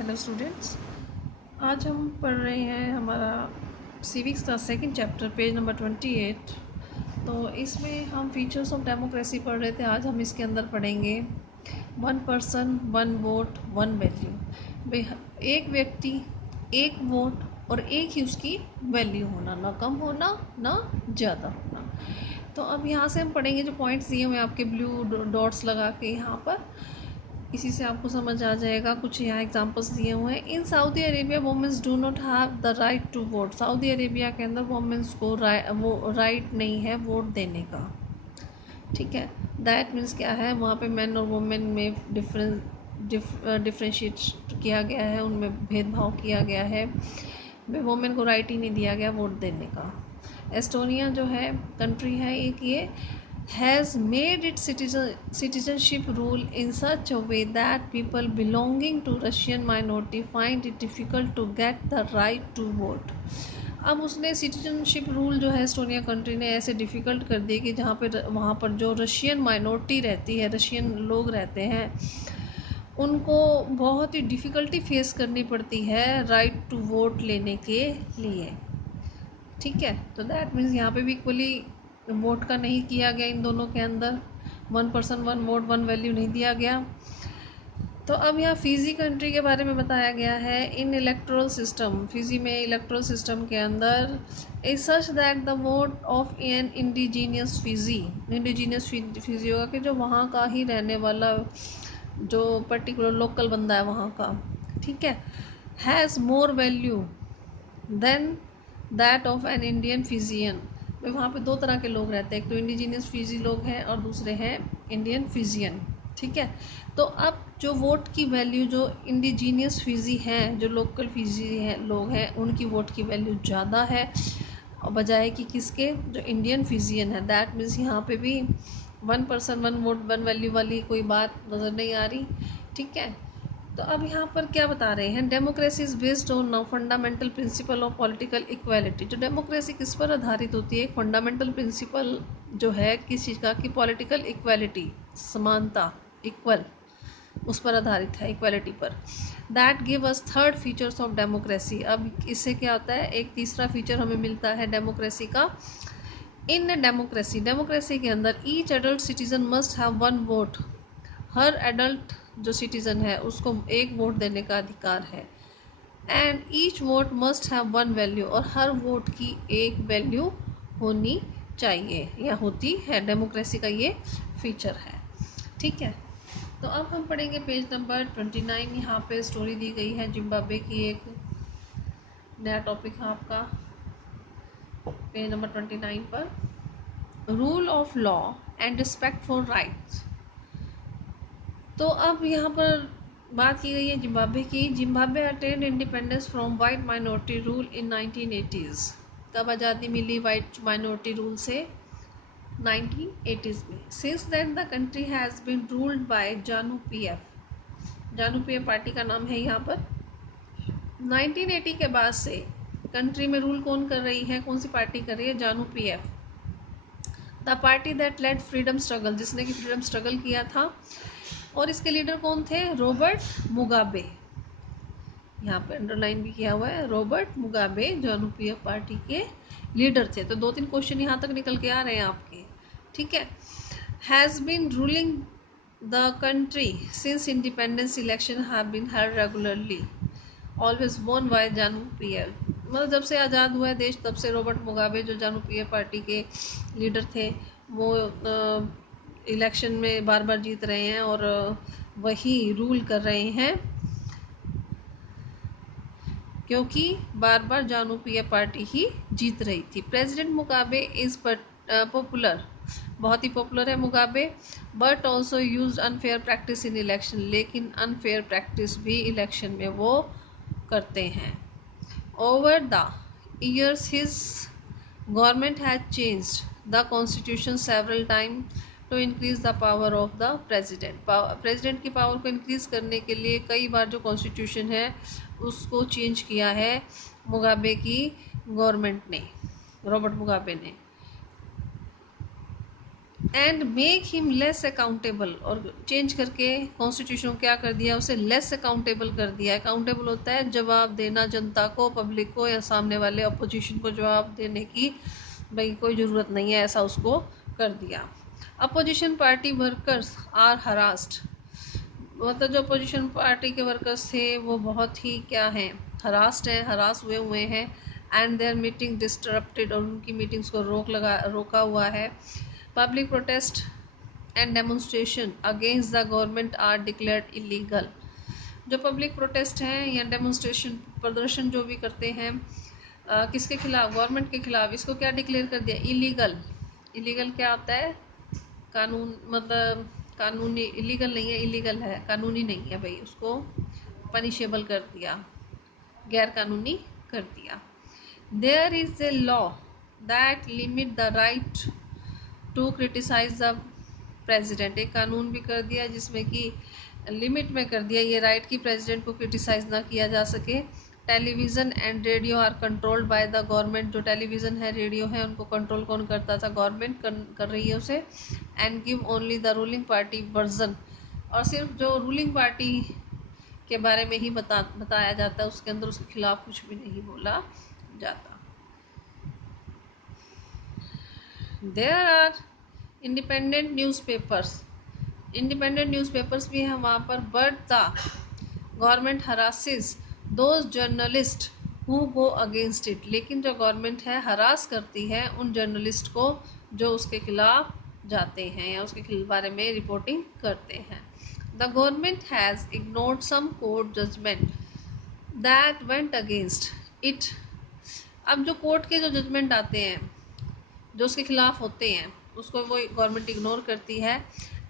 Hello students, आज हम पढ़ रहे हैं हमारा सिविक्स का सेकंड चैप्टर पेज नंबर 28। तो इसमें हम फीचर्स ऑफ डेमोक्रेसी पढ़ रहे थे। आज हम इसके अंदर पढ़ेंगे 1 पर्सन 1 वोट 1 वैल्यू। एक व्यक्ति, एक वोट और एक ही उसकी वैल्यू होना, ना कम होना ना ज़्यादा होना। तो अब यहाँ से हम पढ़ेंगे जो पॉइंट्स दिए हुए आपके ब्लू डॉट्स लगा के यहाँ पर, इसी से आपको समझ आ जाएगा। कुछ यहाँ एग्जांपल्स दिए हुए हैं। In Saudi Arabia women's do not have the right to vote. Saudi Arabia के अंदर वुमेन्स को वो राइट नहीं है वोट देने का। ठीक है, दैट मीन्स क्या है, वहाँ पे मैन और वुमेन में डिफ्रेंशिएट किया गया है, उनमें भेदभाव किया गया है। वुमेन को राइट ही नहीं दिया गया वोट देने का। एस्टोनिया जो है कंट्री है एक, ये has made its citizenship rule in such a way that people belonging to Russian minority find it difficult to get the right to vote। अब उसने सिटीजनशिप रूल जो है एस्टोनिया कंट्री ने ऐसे डिफ़िकल्ट कर दिए कि जहाँ पे वहाँ पर जो रशियन माइनॉरिटी रहती है, रशियन लोग रहते हैं, उनको बहुत ही डिफ़िकल्टी फेस करनी पड़ती है राइट टू वोट लेने के लिए। ठीक है, तो दैट मीन्स यहाँ पे भी इक्वली वोट का नहीं किया गया इन दोनों के अंदर। 1 पर्सन 1 वोट 1 वैल्यू नहीं दिया गया। तो अब यहाँ फिजी कंट्री के बारे में बताया गया है। इन इलेक्ट्रल सिस्टम, फिजी में इलेक्ट्रल सिस्टम के अंदर is such that the vote of N indigenous Fiji होगा कि जो वहाँ का ही रहने वाला, जो पर्टिकुलर लोकल बंदा है वहाँ का, ठीक है, has more value than that of an Indian Fijian. वहाँ पे दो तरह के लोग रहते हैं, एक तो इंडिजीनियस फिजी लोग हैं और दूसरे हैं इंडियन फिजियन। ठीक है, तो अब जो वोट की वैल्यू, जो इंडिजीनियस फिजी हैं, जो लोकल फिजी हैं लोग हैं, उनकी वोट की वैल्यू ज़्यादा है बजाय कि किसके, जो इंडियन फिजियन है। दैट मीन्स यहाँ पे भी 1 पर्सन 1 वोट 1 वैल्यू वाली कोई बात नज़र नहीं आ रही। ठीक है, तो अब यहाँ पर क्या बता रहे हैं, democracy is based on fundamental principle of political equality. जो डेमोक्रेसी किस पर आधारित होती है, एक फंडामेंटल प्रिंसिपल जो है किस चीज़ का, कि पॉलिटिकल इक्वालिटी, समानता, इक्वल, उस पर आधारित है, इक्वालिटी पर। That give us third features of democracy. अब इससे क्या होता है, एक तीसरा फीचर हमें मिलता है डेमोक्रेसी का। इन डेमोक्रेसी के अंदर each adult citizen must have 1 vote. Her adult जो सिटीज़न है उसको एक वोट देने का अधिकार है। And each vote must have 1 value, और हर वोट की एक वैल्यू होनी चाहिए या होती है। डेमोक्रेसी का ये फीचर है। ठीक है, तो अब हम पढ़ेंगे पेज नंबर 29। यहाँ पे स्टोरी दी गई है जिम्बाब्वे की, एक नया टॉपिक है आपका पेज नंबर 29 पर, rule of law and respect for rights. तो अब यहाँ पर बात की गई है जिम्बाब्वे की। Zimbabwe attend independence from white minority rule in 1980s। कब आज़ादी मिली वाइट माइनॉरिटी रूल से, 1980s में। Since then the country has been ruled by ZANU PF. ZANU PF party का नाम है यहाँ पर। 1980 के बाद से कंट्री में रूल कौन कर रही है, कौन सी पार्टी कर रही है, ZANU PF. The party that led freedom struggle, जिसने कि फ्रीडम स्ट्रगल किया था। और इसके लीडर कौन थे, रॉबर्ट मुगाबे। यहाँ पे अंडरलाइन भी किया हुआ है, रॉबर्ट मुगाबे जानू पीएफ पार्टी के लीडर थे। तो 2-3 क्वेश्चन यहाँ तक निकल के आ रहे हैं आपके। ठीक है, has been ruling the country since independence, election have been held regularly, always won by ZANU PF. मतलब जब से आज़ाद हुआ है देश, तब से रॉबर्ट मुगाबे जो जानू पीएफ पार्टी के लीडर थे, वो इलेक्शन में बार बार जीत रहे हैं और वही रूल कर रहे हैं, क्योंकि बार बार जानू पीएफ पार्टी ही जीत रही थी। प्रेसिडेंट मुगाबे इज़ पॉपुलर, बहुत ही पॉपुलर है Mugabe, but also use unfair practice in election. लेकिन अनफेयर प्रैक्टिस भी इलेक्शन में वो करते हैं। Over the years his government has changed the constitution several time to increase the power of the president. President की power को increase करने के लिए कई बार जो कॉन्स्टिट्यूशन है उसको चेंज किया है मुगाबे की गवर्नमेंट ने, रॉबर्ट मुगाबे ने। And make him less accountable, और चेंज करके कॉन्स्टिट्यूशन क्या कर दिया, उसे लेस अकाउंटेबल कर दिया। अकाउंटेबल होता है जवाब देना जनता को, पब्लिक को, या सामने वाले अपोजिशन को जवाब देने की भाई कोई ज़रूरत नहीं है, ऐसा उसको कर दिया। Opposition party workers are harassed, मतलब जो अपोजिशन पार्टी के वर्कर्स थे वो बहुत ही क्या हैं, हरास्ड हैं, हरास हुए हैं। एंड देयर मीटिंग डिस्टरप्टेड, और उनकी मीटिंग्स को रोका हुआ है। Public protest and demonstration against the government are declared illegal. जो पब्लिक प्रोटेस्ट हैं या डेमोन्स्ट्रेशन, प्रदर्शन जो भी करते हैं किसके खिलाफ, गवर्नमेंट के खिलाफ, इसको क्या डिक्लेयर कर दिया, इलीगल। इलीगल क्या होता है, कानून, मतलब कानूनी, इलीगल नहीं है, इलीगल है, कानूनी नहीं है भाई, उसको पनिशेबल कर दिया, गैर कानूनी कर दिया। There is a law that limit the right to criticise the president, एक कानून भी कर दिया जिसमें कि लिमिट में कर दिया ये राइट कि प्रेसिडेंट को क्रिटिसाइज ना किया जा सके। Television and radio are controlled by the government, जो टेलीविज़न है, रेडियो है, उनको कंट्रोल कौन करता था, गवर्नमेंट कर रही है उसे। And give only the ruling party version, और सिर्फ जो रूलिंग पार्टी के बारे में ही बताया जाता है, उसके अंदर उसके खिलाफ कुछ भी नहीं बोला जाता। There are independent newspapers, independent newspapers भी हैं वहाँ पर, but the government harasses those journalist who go against it, लेकिन जो गवर्नमेंट है हरास करती है उन जर्नलिस्ट को जो उसके खिलाफ जाते हैं या उसके बारे में रिपोर्टिंग करते हैं। The government has ignored some court judgement that went against it, अब जो कोर्ट के जो जजमेंट आते हैं जो उसके खिलाफ होते हैं उसको वो गवर्नमेंट इग्नोर करती है।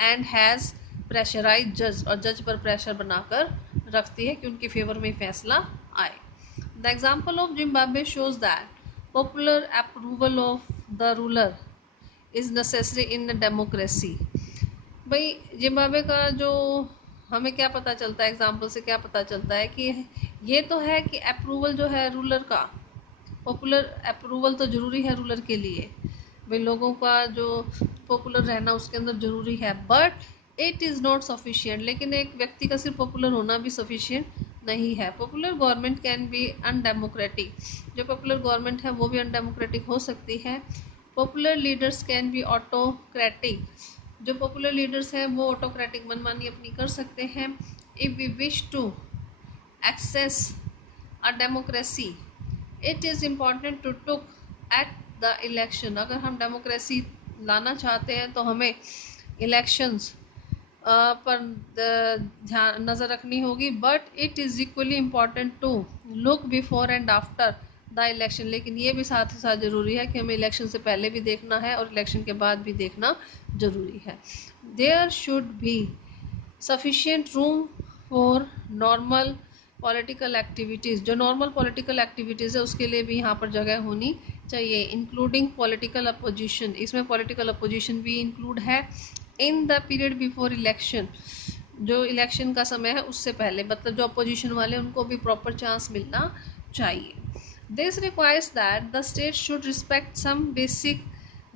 एंड हैज़ प्रेशराइज जज, और जज पर प्रेशर बनाकर रखती है कि उनके फेवर में फैसला आए। The example of Zimbabwe shows that popular approval of the ruler is necessary in democracy. भाई जिम्बाब्वे का जो हमें क्या पता चलता है, एग्जाम्पल से क्या पता चलता है कि ये तो है कि अप्रूवल जो है रूलर का, पॉपुलर अप्रूवल तो ज़रूरी है रूलर के लिए, भाई लोगों का जो पॉपुलर रहना उसके अंदर ज़रूरी है, but it is not sufficient, लेकिन एक व्यक्ति का सिर्फ पॉपुलर होना भी सफिशिएंट नहीं है। Popular government can be undemocratic, जो पॉपुलर गवर्नमेंट है वो भी अनडेमोक्रेटिक हो सकती है। Popular leaders can be autocratic, जो पॉपुलर लीडर्स हैं वो ऑटोक्रेटिक मनमानी अपनी कर सकते हैं। If we wish to access a democracy it is important to look at the election, अगर हम डेमोक्रेसी लाना चाहते हैं तो हमें इलेक्शंस पर ध्यान नज़र रखनी होगी। But it is equally important to look before and after the election, लेकिन ये भी साथ ही साथ ज़रूरी है कि हमें इलेक्शन से पहले भी देखना है और इलेक्शन के बाद भी देखना ज़रूरी है। There should be sufficient room for normal political activities, जो नॉर्मल पॉलिटिकल एक्टिविटीज़ है उसके लिए भी यहाँ पर जगह होनी चाहिए, इंक्लूडिंग पॉलिटिकल अपोजिशन, इसमें पॉलिटिकल अपोजिशन भी इंक्लूड है। In the period before election, जो इलेक्शन का समय है उससे पहले, मतलब जो अपोजिशन वाले उनको भी प्रॉपर चांस मिलना चाहिए। This requires that the state should respect some basic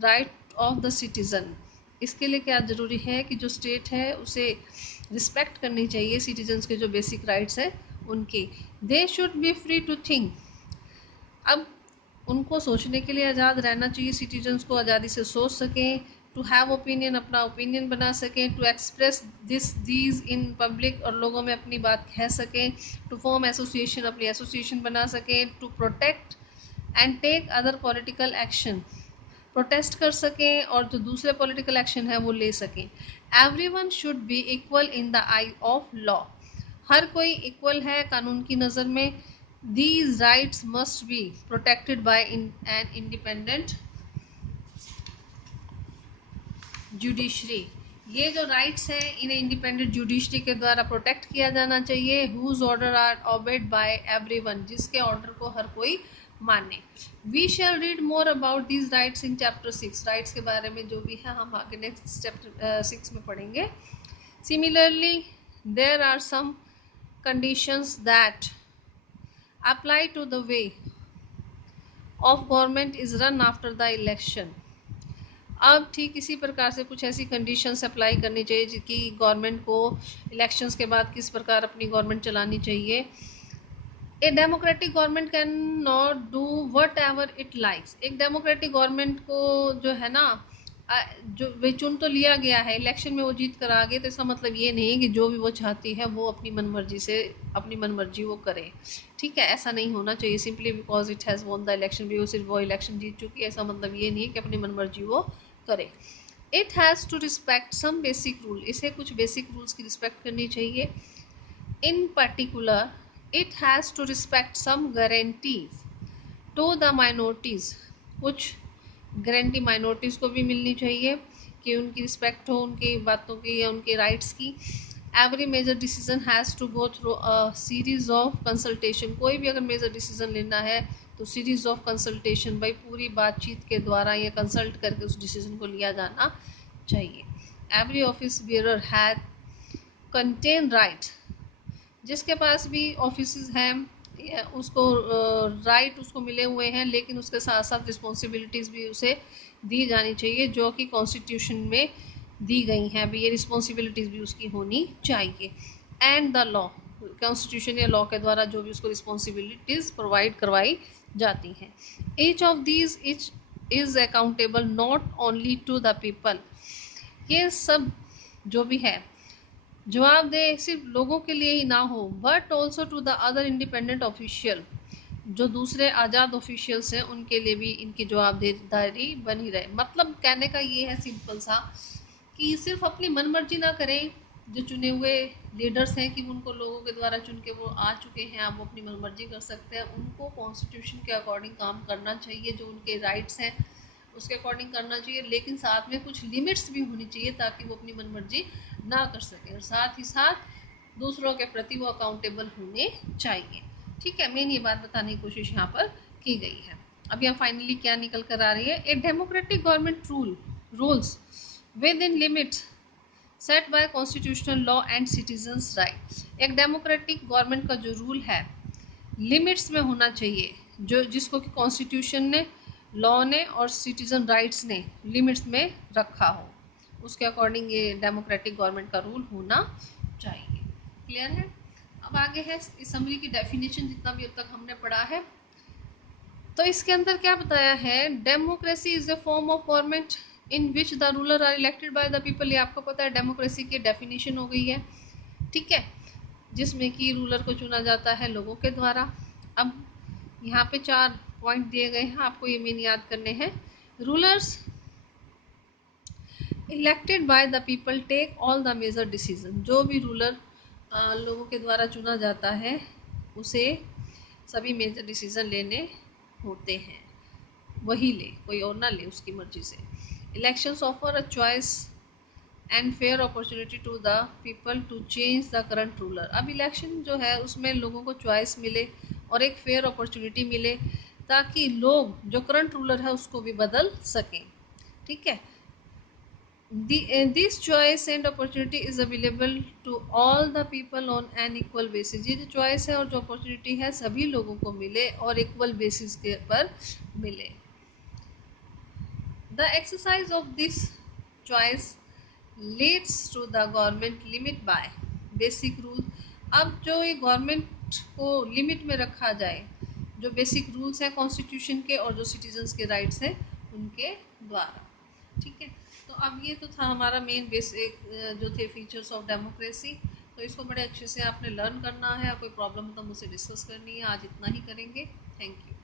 right of the citizen, इसके लिए क्या ज़रूरी है कि जो स्टेट है उसे रिस्पेक्ट करनी चाहिए सिटीजन्स के जो बेसिक राइट्स हैं उनकी। They should be free to think, अब उनको सोचने के लिए आज़ाद रहना चाहिए, सिटीजन्स को आज़ादी से सोच सकें, टू हैव ओपिनियन, अपना ओपिनियन बना सकें, to express these in public, और लोगों में अपनी बात कह सकें, टू फॉर्म एसोसिएशन, अपनी एसोसिएशन बना सकें, to protect and take other political action, protest कर सकें और जो दूसरे पॉलिटिकल एक्शन है वो ले सकें। Everyone should be equal in the eye of law, हर कोई इक्वल है कानून की नज़र में। These rights must be protected by an independent judiciary, ये जो राइट्स हैं इन्हें इंडिपेंडेंट जुडिशरी के द्वारा प्रोटेक्ट किया जाना चाहिए। Whose order are obeyed by everyone, जिसके ऑर्डर को हर कोई माने। We shall read more about these rights in chapter 6, rights के बारे में जो भी है हम आगे नेक्स्ट चैप्टर 6 में पढ़ेंगे। Similarly there are some conditions that apply to the way of government is run after the election, अब ठीक इसी प्रकार से कुछ ऐसी कंडीशंस अप्लाई करनी चाहिए कि गवर्नमेंट को इलेक्शंस के बाद किस प्रकार अपनी गवर्नमेंट चलानी चाहिए। ए democratic government can not do what ever it likes. एक डेमोक्रेटिक गवर्नमेंट को जो है ना, जो वे चुन तो लिया गया है, इलेक्शन में वो जीत कर आ गए, तो इसका मतलब ये नहीं है कि जो भी वो चाहती है वो अपनी मनमर्जी से अपनी मनमर्जी वो करे। ठीक है, ऐसा नहीं होना चाहिए। Simply because it has won the election, भी वो सिर्फ वो इलेक्शन जीत चुकी है, ऐसा मतलब ये नहीं है कि अपनी मनमर्जी वो करे। It has to respect some basic rule, इसे कुछ बेसिक रूल्स की रिस्पेक्ट करनी चाहिए। In particular it has to respect some guarantees to the minorities, कुछ गारंटी माइनॉरिटीज़ को भी मिलनी चाहिए कि उनकी रिस्पेक्ट हो उनकी बातों की या उनके राइट्स की। Every major decision has to go through a series of consultation, कोई भी अगर मेजर डिसीजन लेना है तो सीरीज ऑफ कंसल्टेशन, भाई पूरी बातचीत के द्वारा या कंसल्ट करके उस डिसीजन को लिया जाना चाहिए। Every office bearer had contain right, जिसके पास भी ऑफिस हैं उसको राइट उसको मिले हुए हैं, लेकिन उसके साथ साथ रिस्पॉन्सिबिलिटीज़ भी उसे दी जानी चाहिए जो कि कॉन्स्टिट्यूशन में दी गई हैं। अभी ये रिस्पॉन्सिबिलिटीज़ भी उसकी होनी चाहिए। एंड द लॉ, कॉन्स्टिट्यूशन या लॉ के द्वारा जो भी उसको रिस्पॉन्सिबिलिटीज़ प्रोवाइड करवाई जाती हैं। Each of these is accountable not only to the people, ये सब जो भी है जवाबदेह सिर्फ लोगों के लिए ही ना हो, but also to the other independent official, जो दूसरे आज़ाद ऑफिशियल्स हैं उनके लिए भी इनकी जवाबदेही बनी रहे। मतलब कहने का ये है सिंपल सा कि सिर्फ अपनी मनमर्जी ना करें, जो चुने हुए लीडर्स हैं कि उनको लोगों के द्वारा चुन के वो आ चुके हैं, अब वो अपनी मनमर्जी कर सकते हैं, उनको कॉन्स्टिट्यूशन के अकॉर्डिंग काम करना चाहिए, जो उनके राइट्स हैं उसके अकॉर्डिंग करना चाहिए, लेकिन साथ में कुछ लिमिट्स भी होनी चाहिए ताकि वो अपनी मनमर्जी ना कर सके, और साथ ही साथ दूसरों के प्रति वो अकाउंटेबल होने चाहिए। ठीक है, मेन ये बात बताने की कोशिश यहाँ पर की गई है। अब यहाँ फाइनली क्या निकल कर आ रही है, a democratic government rules with in limits set by constitutional law and citizens right. एक डेमोक्रेटिक गवर्नमेंट का जो रूल है लिमिट्स में होना चाहिए, जो जिसको कि कॉन्स्टिट्यूशन ने, लॉ ने और सिटीजन राइट्स ने लिमिट्स में रखा हो, उसके अकॉर्डिंग ये डेमोक्रेटिक गवर्नमेंट का रूल होना चाहिए। क्लियर है। अब आगे है इस समरी की डेफिनेशन, जितना भी अब तक हमने पढ़ा है। तो इसके अंदर क्या बताया है, democracy is a form of government in which the ruler are elected by the people. ये आपको पता है डेमोक्रेसी की डेफिनेशन हो गई है। ठीक है, जिसमें कि रूलर को चुना जाता है लोगों के द्वारा। अब यहाँ पे 4 पॉइंट दिए गए हैं, आपको ये मेन याद करने हैं। Rulers elected by the people take all the major decision, जो भी रूलर लोगों के द्वारा चुना जाता है उसे सभी मेजर डिसीजन लेने होते हैं, वही ले, कोई और ना ले उसकी मर्जी से। Elections offer a choice and fair opportunity to the people to change the current ruler. अब इलेक्शन जो है उसमें लोगों को चॉइस मिले और एक फेयर अपॉर्चुनिटी मिले ताकि लोग जो करंट रूलर है उसको भी बदल सकें। ठीक है, this choice and opportunity is available to all the people on an equal basis। ये जो चॉइस है और जो अपॉर्चुनिटी है सभी लोगों को मिले और इक्वल बेसिस के पर मिले। The exercise of this choice leads to the government limit by basic rule। अब जो ये गवर्नमेंट को लिमिट में रखा जाए, जो बेसिक रूल्स हैं कॉन्स्टिट्यूशन के और जो सिटीजन्स के राइट्स हैं उनके द्वारा। ठीक है, तो अब ये तो था हमारा मेन बेसिक जो थे फीचर्स ऑफ डेमोक्रेसी। तो इसको बड़े अच्छे से आपने लर्न करना है, कोई प्रॉब्लम तो मुझसे डिस्कस करनी है। आज इतना ही करेंगे। Thank you.